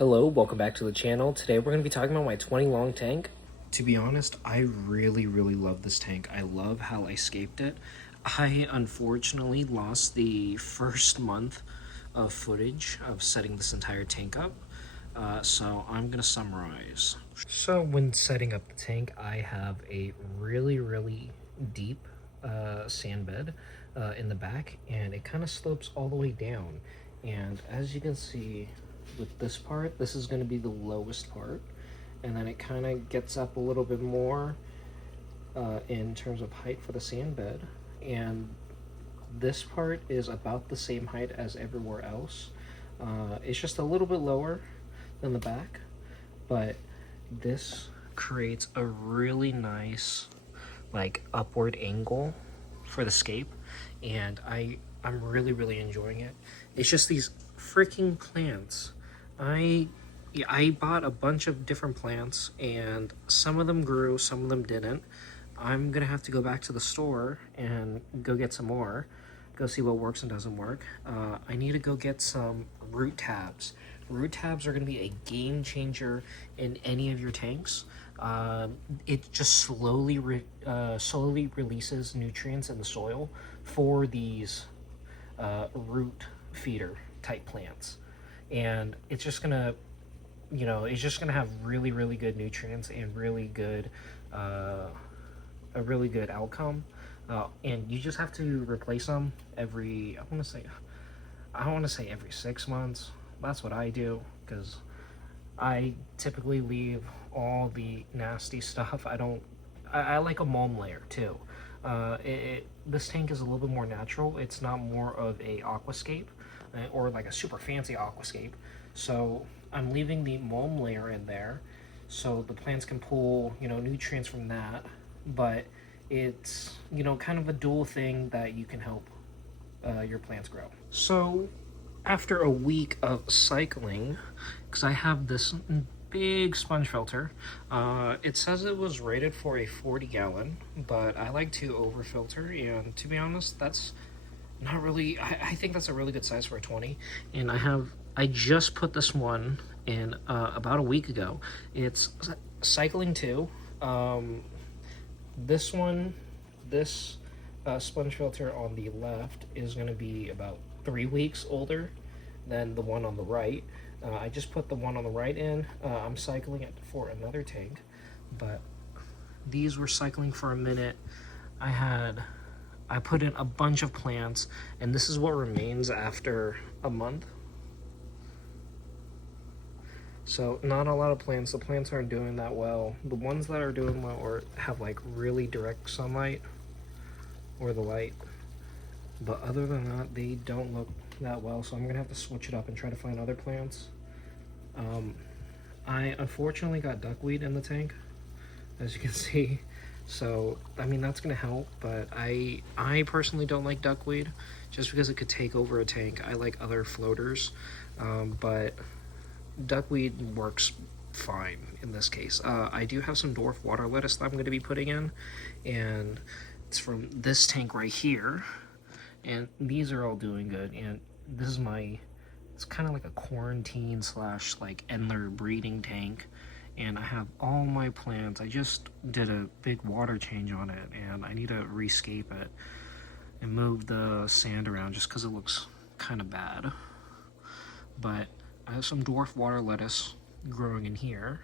Hello, welcome back to the channel. Today we're going to be talking about my 20 long tank. To be honest, I really love this tank. I love how I scaped it. I unfortunately lost the first month of footage of setting this entire tank up. So I'm going to summarize. So when setting up the tank, I have a really deep sand bed in the back, and it kind of slopes all the way down. And as you can see, with this part, this is going to be the lowest part, and then it kind of gets up a little bit more in terms of height for the sand bed, and this part is about the same height as everywhere else. It's just a little bit lower than the back, but this creates a really nice like upward angle for the scape, and I'm really enjoying it. It's just these freaking plants. I bought a bunch of different plants, and some of them grew, some of them didn't. I'm gonna have to go back to the store and go get some more, go see what works and doesn't work. I need to go get some root tabs. Root tabs are going to be a game changer in any of your tanks. It just slowly releases nutrients in the soil for these root feeder type plants, and it's just gonna, it's just gonna have really good nutrients and really good, a really good outcome. And you just have to replace them every, I want to say every 6 months. That's what I do, because I typically leave all the nasty stuff. I like a mulm layer too. This tank is a little bit more natural. It's not more of a aquascape or like a super fancy aquascape. So I'm leaving the mulm layer in there so the plants can pull, nutrients from that. But it's, kind of a dual thing that you can help your plants grow. So after a week of cycling, because I have this big sponge filter, it says it was rated for a 40-gallon, but I like to overfilter, and to be honest, that's not really, I think that's a really good size for a 20. And I just put this one in about a week ago. It's cycling 2. This sponge filter on the left is going to be about 3 weeks older than the one on the right. I just put the one on the right in. I'm cycling it for another tank, but these were cycling for a minute. I put in a bunch of plants, and this is what remains after a month. So not a lot of plants. The plants aren't doing that well. The ones that are doing well or have like really direct sunlight or the light, but other than that, they don't look that well. So I'm gonna have to switch it up and try to find other plants. I unfortunately got duckweed in the tank, as you can see. So I mean, that's gonna help, but I personally don't like duckweed just because it could take over a tank. I like other floaters, but duckweed works fine in this case. I do have some dwarf water lettuce that I'm going to be putting in, and it's from this tank right here, and these are all doing good. And this is it's kind of like a quarantine slash like Endler breeding tank, and I have all my plants. I just did a big water change on it, and I need to rescape it and move the sand around just because it looks kind of bad. But I have some dwarf water lettuce growing in here,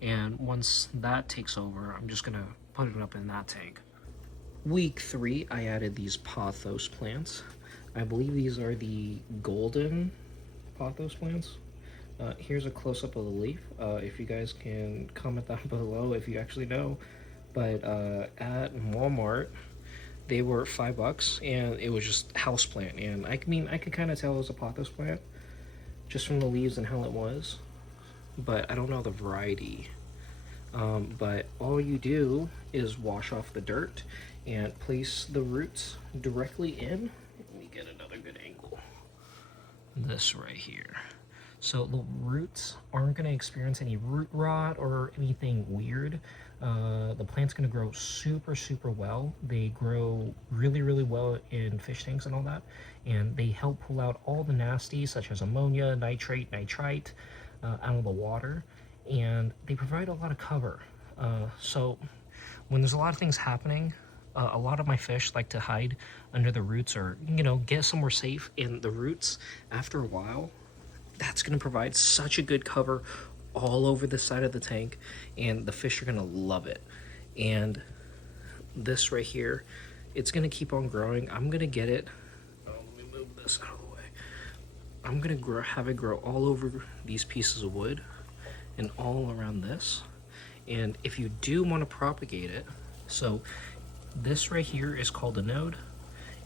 and once that takes over, I'm just gonna put it up in that tank. Week 3, I added these pothos plants. I believe these are the golden pothos plants. Here's a close-up of the leaf. If you guys can comment down below if you actually know. But at Walmart, they were $5, and it was just houseplant. And I mean, I could kind of tell it was a pothos plant just from the leaves and how it was, but I don't know the variety. But all you do is wash off the dirt and place the roots directly in. Let me get another good angle. This right here. So the roots aren't going to experience any root rot or anything weird. The plant's going to grow super well. They grow really well in fish tanks and all that, and they help pull out all the nasty such as ammonia, nitrate, nitrite, out of the water, and they provide a lot of cover. So when there's a lot of things happening, a lot of my fish like to hide under the roots, or get somewhere safe in the roots. After a while, that's going to provide such a good cover all over the side of the tank, and the fish are going to love it. And this right here, it's going to keep on growing. I'm going to get it. Oh, let me move this out of the way. I'm going to have it grow all over these pieces of wood and all around this. And if you do want to propagate it, so this right here is called a node,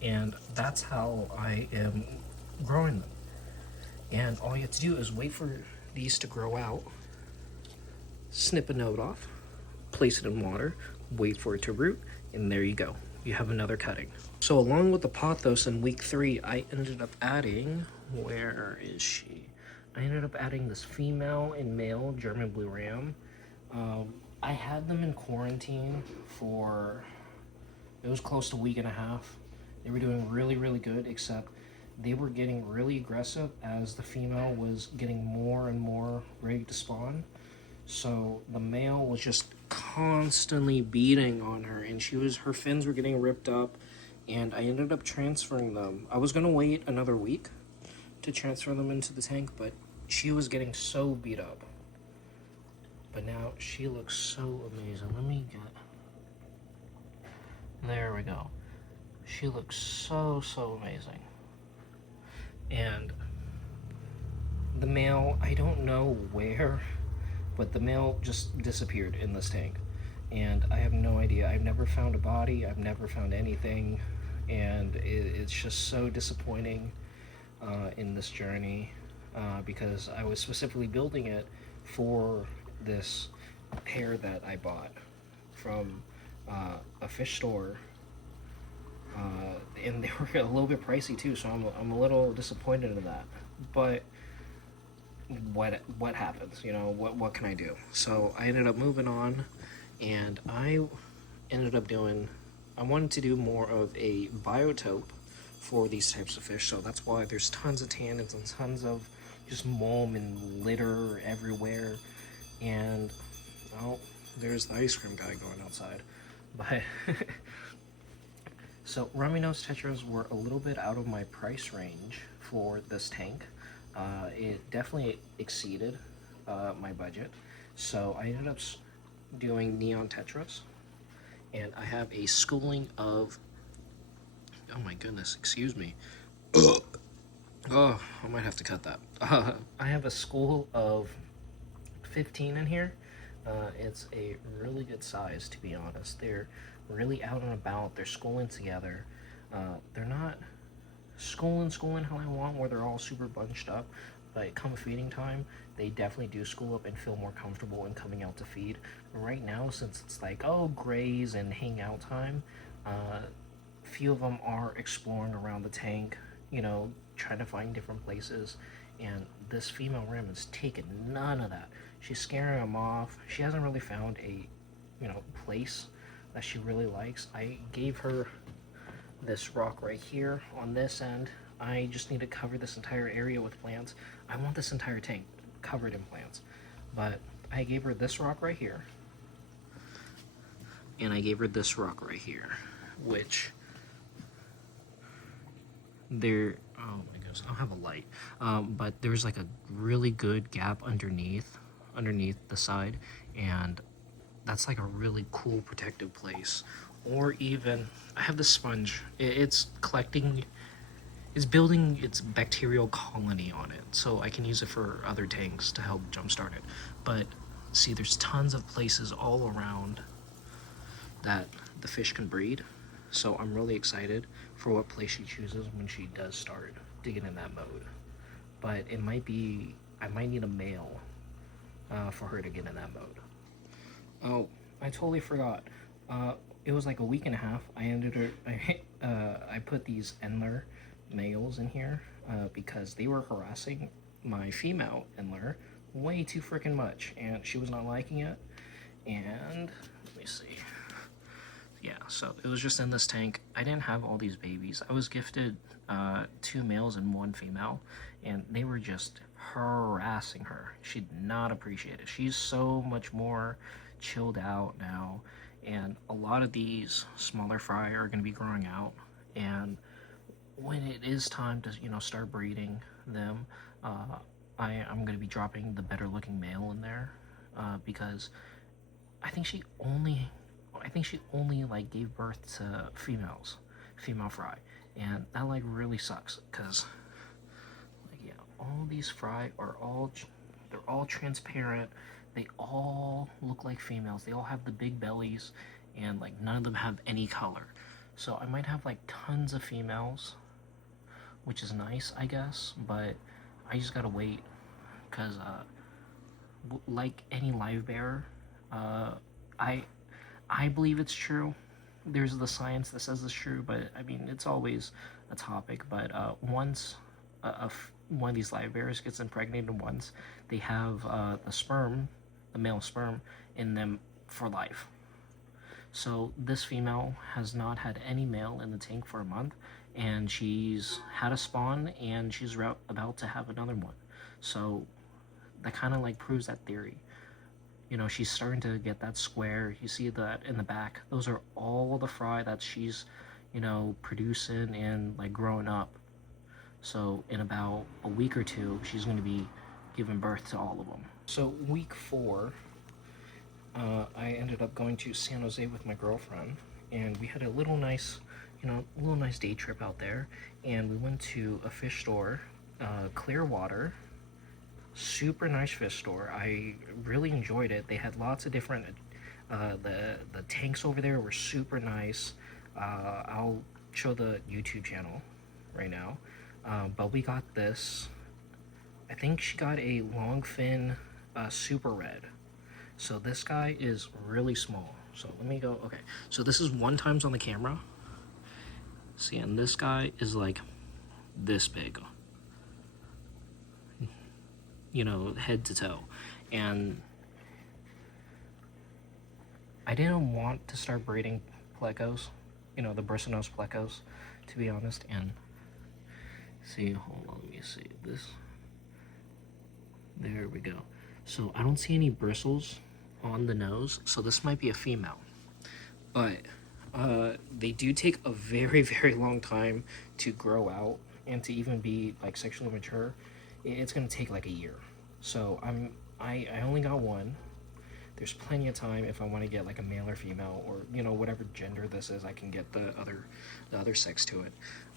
and that's how I am growing them. And all you have to do is wait for these to grow out, snip a node off, place it in water, wait for it to root, and there you go. You have another cutting. So along with the pothos in week 3, I ended up adding, where is she? I ended up adding this female and male German blue ram. I had them in quarantine for, it was close to a week and a half. They were doing really, really good, except they were getting really aggressive as the female was getting more and more ready to spawn. So the male was just constantly beating on her, and her fins were getting ripped up, and I ended up transferring them. I was gonna wait another week to transfer them into the tank, but she was getting so beat up. But now she looks so amazing. Let me get, there we go. She looks so amazing. And the male, I don't know where, but the male just disappeared in this tank, and I have no idea. I've never found a body, I've never found anything, and it's just so disappointing in this journey, because I was specifically building it for this pair that I bought from a fish store, and they were a little bit pricey too, so I'm a little disappointed in that. But what happens, what can I do? So I ended up moving on, and I ended up doing, I wanted to do more of a biotope for these types of fish, so that's why there's tons of tannins and tons of just mulm and litter everywhere. And oh, there's the ice cream guy going outside. But so rummy nose tetras were a little bit out of my price range for this tank. It definitely exceeded my budget, so I ended up doing neon tetras, and I have a schooling of, oh my goodness, excuse me. Oh, I might have to cut that. I have a school of 15 in here. It's a really good size, to be honest. They're really out and about. They're schooling together. They're not schooling how I want, where they're all super bunched up, but come feeding time, they definitely do school up and feel more comfortable in coming out to feed. Right now, since it's like, oh, graze and hang out time, few of them are exploring around the tank, trying to find different places, and this female ram is taking none of that. She's scaring them off. She hasn't really found a place that she really likes. I gave her this rock right here on this end. I just need to cover this entire area with plants. I want this entire tank covered in plants, but I gave her this rock right here, and I gave her this rock right here, which there, oh my goodness, I don't have a light, but there's like a really good gap underneath the side, and that's like a really cool protective place. Or even, I have this sponge, it's collecting, it's building its bacterial colony on it, so I can use it for other tanks to help jumpstart it. But see, there's tons of places all around that the fish can breed, so I'm really excited for what place she chooses when she does start digging in that mode. But it might be, I might need a male for her to get in that mode. Oh, I totally forgot. It was like a week and a half. I put these Endler males in here because they were harassing my female Endler way too freaking much, and she was not liking it. And let me see. Yeah, so it was just in this tank. I didn't have all these babies. I was gifted 2 males and 1 female, and they were just harassing her. She did not appreciate it. She's so much more chilled out now, and a lot of these smaller fry are going to be growing out, and when it is time to start breeding them, I'm going to be dropping the better looking male in there, because I think she only like gave birth to female fry, and that like really sucks because like yeah, all these fry are they're all transparent. They all look like females. They all have the big bellies, and like none of them have any color. So I might have like tons of females, which is nice, I guess, but I just gotta wait because like any live bearer, I I believe it's true. There's the science that says it's true, but I mean it's always a topic. But once one of these live bearers gets impregnated once, they have the male sperm, in them for life. So this female has not had any male in the tank for a month, and she's had a spawn, and she's about to have another one. So that kind of like proves that theory. She's starting to get that square. You see that in the back. Those are all the fry that she's, producing and like growing up. So in about a week or two, she's going to be giving birth to all of them. So week 4, I ended up going to San Jose with my girlfriend, and we had a little nice day trip out there, and we went to a fish store, Clearwater. Super nice fish store. I really enjoyed it. They had lots of different the tanks over there were super nice. I'll show the YouTube channel right now, but we got this. I think she got a longfin super red. So this guy is really small. So let me go. Okay, so this is 1x on the camera. See, and this guy is like this big, head to toe. And I didn't want to start breeding plecos, the bristlenose plecos, to be honest. And see, hold on, let me see this. There we go. So I don't see any bristles on the nose, so this might be a female. But they do take a very, very long time to grow out and to even be like sexually mature. It's gonna take like a year. So I only got one. There's plenty of time if I want to get like a male or female, or whatever gender this is, I can get the other sex to it.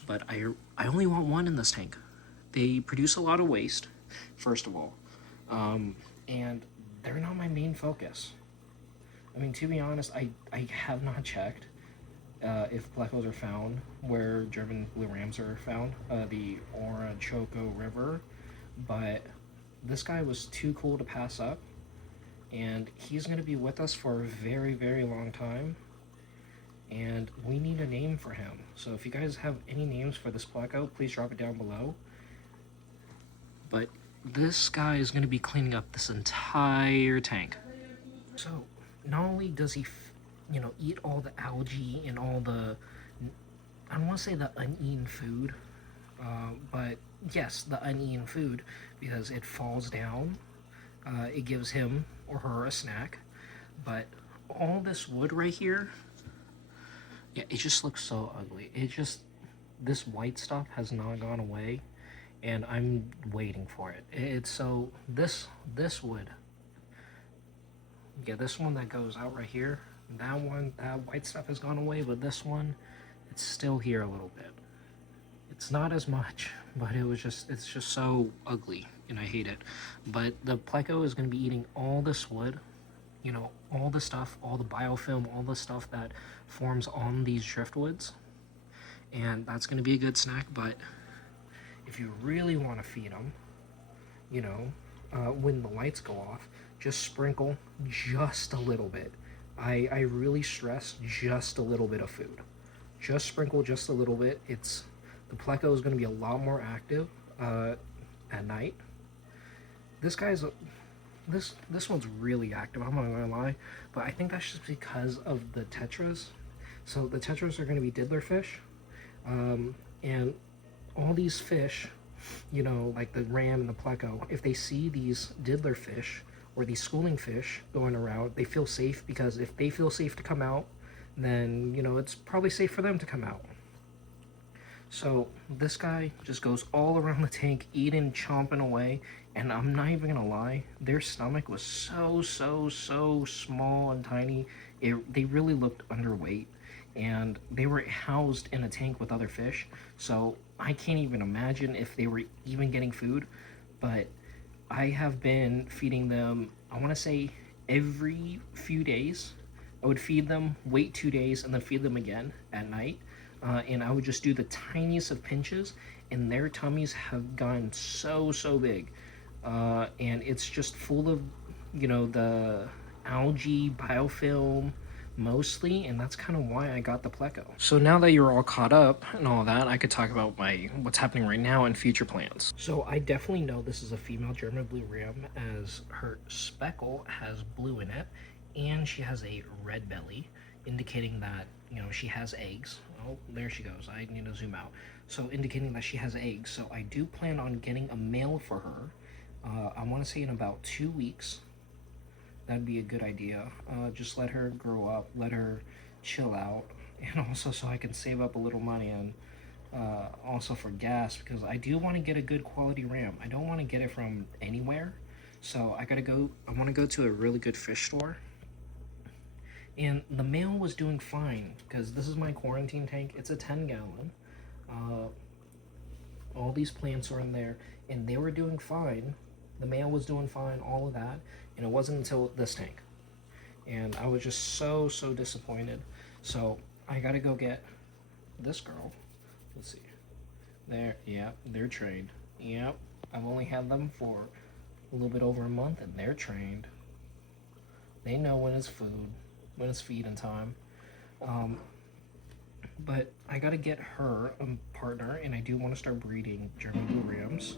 But I only want one in this tank. They produce a lot of waste, first of all, and they're not my main focus. I mean, to be honest, I have not checked if plecos are found where German blue rams are found, the Orinoco River, but this guy was too cool to pass up, and he's going to be with us for a very, very long time, and we need a name for him. So if you guys have any names for this pleco, please drop it down below. But this guy is going to be cleaning up this entire tank. So not only does he eat all the algae and all the, I don't want to say the uneaten food, but yes, the uneaten food, because it falls down. It gives him or her a snack. But all this wood right here, yeah, it just looks so ugly. This white stuff has not gone away, and I'm waiting for it. It's so, this wood, yeah, this one that goes out right here, that white stuff has gone away, but this one, it's still here a little bit. It's not as much, but it's just so ugly, and I hate it. But the pleco is going to be eating all this wood, all the stuff, all the biofilm, all the stuff that forms on these driftwoods, and that's going to be a good snack. But if you really want to feed them, when the lights go off, just sprinkle just a little bit. I really stress just a little bit of food. Just sprinkle just a little bit. The pleco is going to be a lot more active at night. This one's really active, I'm not gonna lie, but I think that's just because of the tetras. So the tetras are going to be diddler fish, and all these fish you know, like the ram and the pleco, if they see these diddler fish or these schooling fish going around, they feel safe, because if they feel safe to come out, then, you know, it's probably safe for them to come out. So this guy just goes all around the tank, eating, chomping away, and I'm not even gonna lie, their stomach was so small and tiny. They really looked underweight, and they were housed in a tank with other fish, so I can't even imagine if they were even getting food. But I have been feeding them, I want to say, every few days. I would feed them, wait 2 days, and then feed them again at night. And I would just do the tiniest of pinches, and their tummies have gotten so big. And it's just full of, you know, the algae, biofilm, mostly, and that's kind of why I got the pleco. So now that you're all caught up and all that, I could talk about my what's happening right now and future plans. So I definitely know this is a female German blue ram, as her speckle has blue in it, and she has a red belly, indicating that, you know, she has eggs. Oh, there she goes. I need to zoom out. So indicating that she has eggs. So I do plan on getting a male for her. I want to say in about 2 weeks. That'd be a good idea. Just let her grow up, let her chill out, and also so I can save up a little money, and also for gas, because I do want to get a good quality ram. I don't want to get it from anywhere, so I want to go to a really good fish store. And the male was doing fine, because this is my quarantine tank. It's a 10-gallon. All these plants are in there, and they were doing fine. The male was doing fine, all of that, and it wasn't until this tank. And I was just so disappointed. So I gotta go get this girl. Let's see. There, yeah, they're trained. Yep, I've only had them for a little bit over a month, and they're trained. They know when it's food, when it's feeding time. But I gotta get her a partner, and I do want to start breeding German blue rams.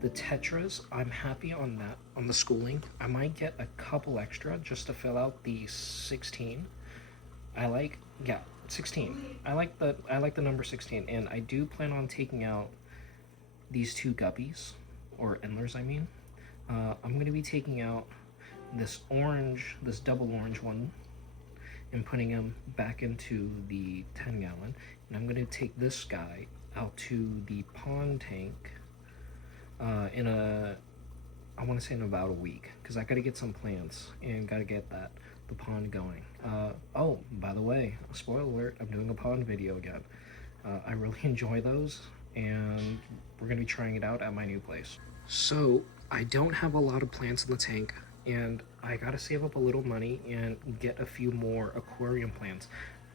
The tetras, I'm happy on that, on the schooling. I might get a couple extra just to fill out the 16. Yeah, 16. I like the number 16, and I do plan on taking out these two guppies, or Endlers, I mean. I'm going to be taking out this double orange one, and putting him back into the 10-gallon. And I'm going to take this guy out to the pond tank I want to say in about a week, because I got to get some plants and got to get the pond going. Oh, by the way, spoiler alert, I'm doing a pond video again. I really enjoy those, and we're going to be trying it out at my new place. So I don't have a lot of plants in the tank, and I got to save up a little money and get a few more aquarium plants.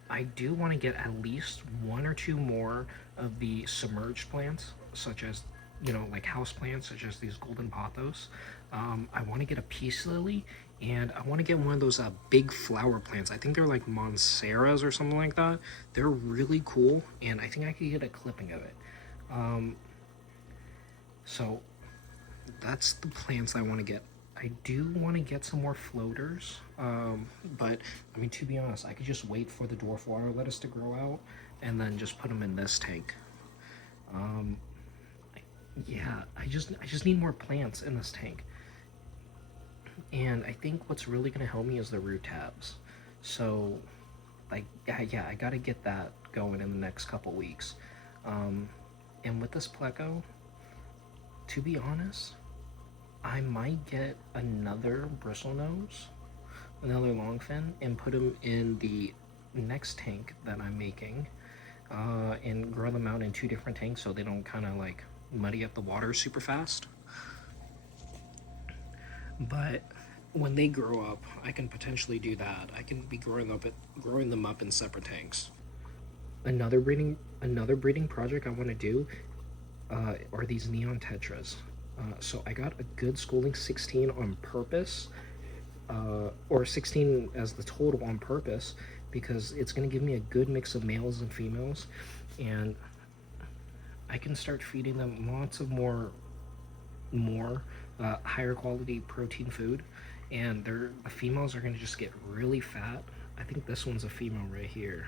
I do want to get at least 1 or 2 more of the submerged plants, such as, you know, like house plants, such as these golden pothos. I want to get a peace lily, and I want to get one of those big flower plants. I think they're like monsteras or something like that. They're really cool, and I think I could get a clipping of it. So that's the plants I want to get. I do want to get some more floaters, but I mean, to be honest, I could just wait for the dwarf water lettuce to grow out and then just put them in this tank. Yeah, I just need more plants in this tank. And I think what's really going to help me is the root tabs. So, like, yeah, I got to get that going in the next couple weeks. And with this pleco, to be honest, I might get another bristlenose, another longfin, and put them in the next tank that I'm making, and grow them out in 2 different tanks so they don't kind of like muddy up the water super fast. But when they grow up, I can potentially do that. I can be growing them up in separate tanks. Another breeding project I want to do are these neon tetras. So I got a good schooling 16 on purpose, or 16 as the total on purpose, because it's going to give me a good mix of males and females, and I can start feeding them lots of more higher quality protein food, and the females are going to just get really fat. I think this one's a female right here.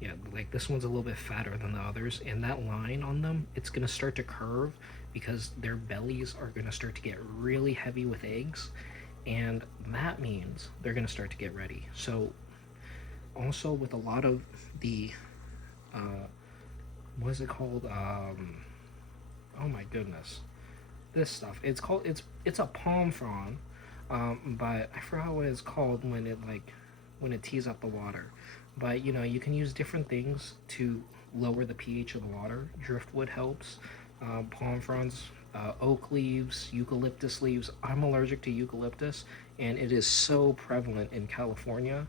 Yeah, like this one's a little bit fatter than the others, and that line on them, it's gonna start to curve because their bellies are gonna start to get really heavy with eggs, and that means they're gonna start to get ready. So also with a lot of the what is it called? Oh my goodness, this stuff. It's a palm frond, but I forgot what it's called when it tees up the water. But you know, you can use different things to lower the pH of the water. Driftwood helps. Palm fronds, oak leaves, eucalyptus leaves. I'm allergic to eucalyptus, and it is so prevalent in California.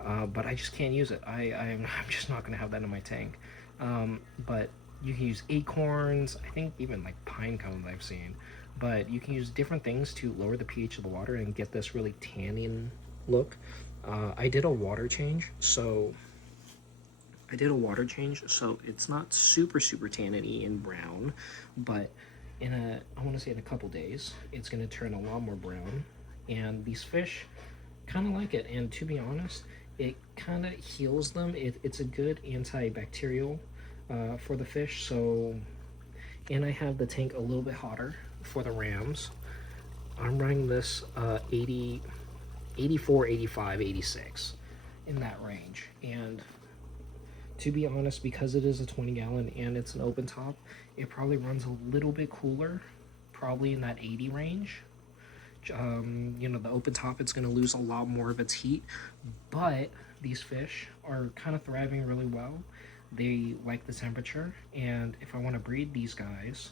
But I just can't use it. I'm just not going to have that in my tank. But you can use acorns, I think even like pine cones I've seen. But you can use different things to lower the pH of the water and get this really tannin look. I did a water change, so it's not super tanniny and brown, but I want to say in a couple days, it's going to turn a lot more brown. And these fish kind of like it, and to be honest, it kind of heals them. It's a good antibacterial for the fish. So, and I have the tank a little bit hotter for the rams. I'm running this 80, 84, 85, 86 in that range. And to be honest, because it is a 20 gallon and it's an open top, it probably runs a little bit cooler, probably in that 80 range. You know, the open top, it's going to lose a lot more of its heat, but these fish are kind of thriving really well. They like the temperature, and if I want to breed these guys,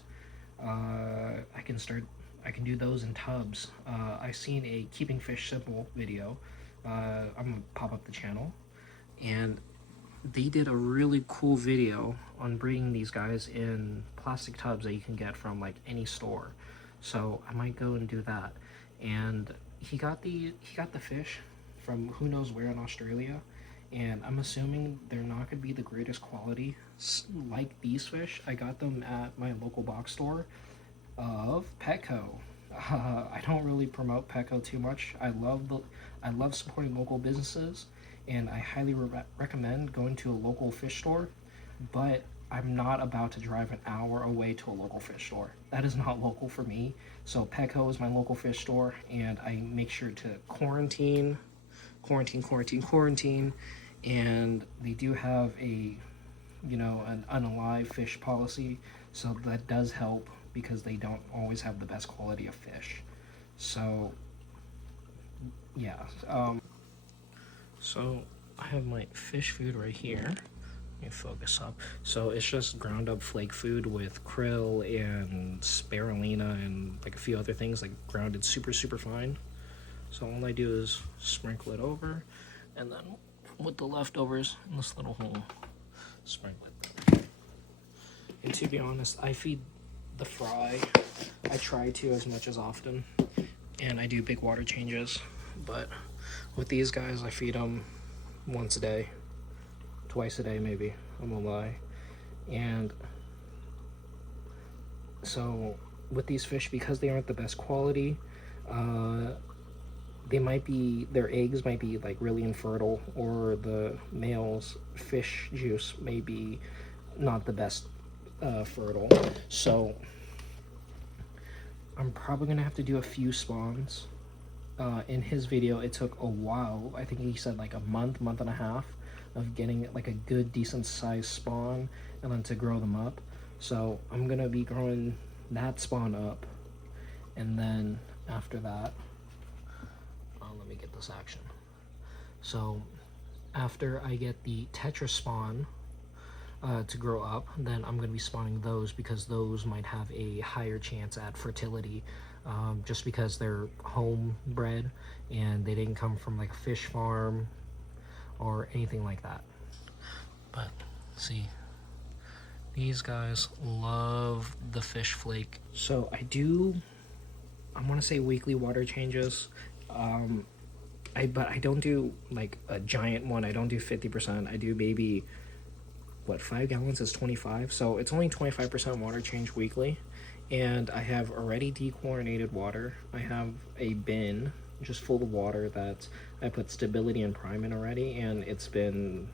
I can do those in tubs. I seen a Keeping Fish Simple video. I'm gonna pop up the channel, and they did a really cool video on breeding these guys in plastic tubs that you can get from like any store. So I might go and do that. And he got the fish from who knows where in Australia, and I'm assuming they're not going to be the greatest quality like these fish. I got them at my local box store of Petco. I don't really promote Petco too much. I love supporting local businesses, and I highly recommend going to a local fish store, but I'm not about to drive an hour away to a local fish store. That is not local for me. So Petco is my local fish store, and I make sure to quarantine, and they do have an unalive fish policy, so that does help because they don't always have the best quality of fish. So yeah, so I have my fish food right here. Let me focus up. So it's just ground up flake food with krill and spirulina and like a few other things, like grounded super fine. So all I do is sprinkle it over, and then with the leftovers in this little hole, sprinkle it. And to be honest, I feed the fry. I try to as much as often, and I do big water changes. But with these guys, I feed them once a day, twice a day maybe, I'm gonna lie. And so with these fish, because they aren't the best quality, their eggs might be like really infertile, or the male's fish juice may be not the best fertile. So I'm probably gonna have to do a few spawns. In his video, it took a while. I think he said like a month and a half of getting like a good decent sized spawn, and then to grow them up. So I'm gonna be growing that spawn up, and then after that, let me get this action. So after I get the tetra spawn to grow up, then I'm going to be spawning those, because those might have a higher chance at fertility, just because they're homebred and they didn't come from like a fish farm or anything like that. But see, these guys love the fish flake. So I want to say weekly water changes. But I don't do like a giant one. I don't do 50%. I do maybe, 5 gallons is 25, so it's only 25% water change weekly. And I have already dechlorinated water. I have a bin just full of water that I put stability and prime in already, and it's been,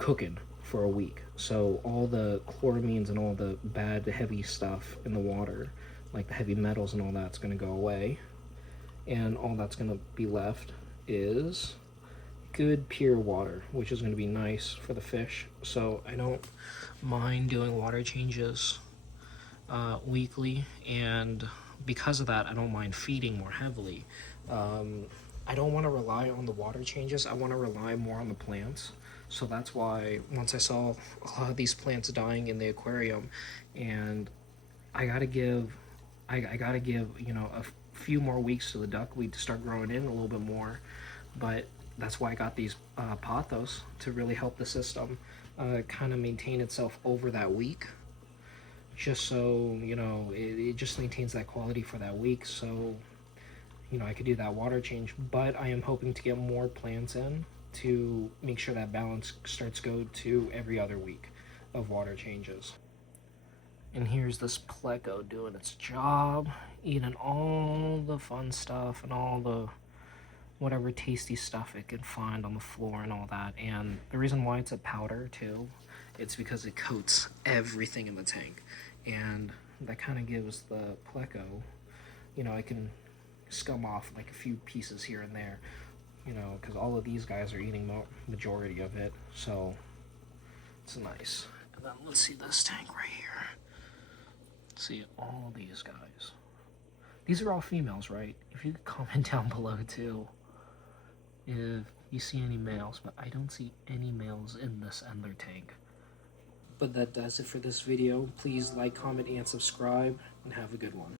cooking for a week. So all the chloramines and all the bad heavy stuff in the water, like the heavy metals and all that's going to go away, and all that's going to be left is good pure water, which is going to be nice for the fish. So I don't mind doing water changes weekly, and because of that I don't mind feeding more heavily. I don't want to rely on the water changes, I want to rely more on the plants. So that's why once I saw a lot of these plants dying in the aquarium, and I gotta give I gotta give, you know, a few more weeks to the duckweed to start growing in a little bit more. But that's why I got these pothos to really help the system kind of maintain itself over that week, just so, you know, it just maintains that quality for that week. So, you know, I could do that water change, but I am hoping to get more plants in to make sure that balance starts go to every other week of water changes. And here's this pleco doing its job, eating all the fun stuff and all the whatever tasty stuff it can find on the floor and all that. And the reason why it's a powder too, it's because it coats everything in the tank, and that kind of gives the pleco, you know, I can scum off like a few pieces here and there, you know, because all of these guys are eating the majority of it. So it's nice. And then let's see this tank right here. See all these guys. These are all females, right? If you could comment down below too if you see any males, but I don't see any males in this Endler tank. But that does it for this video. Please like, comment, and subscribe, and have a good one.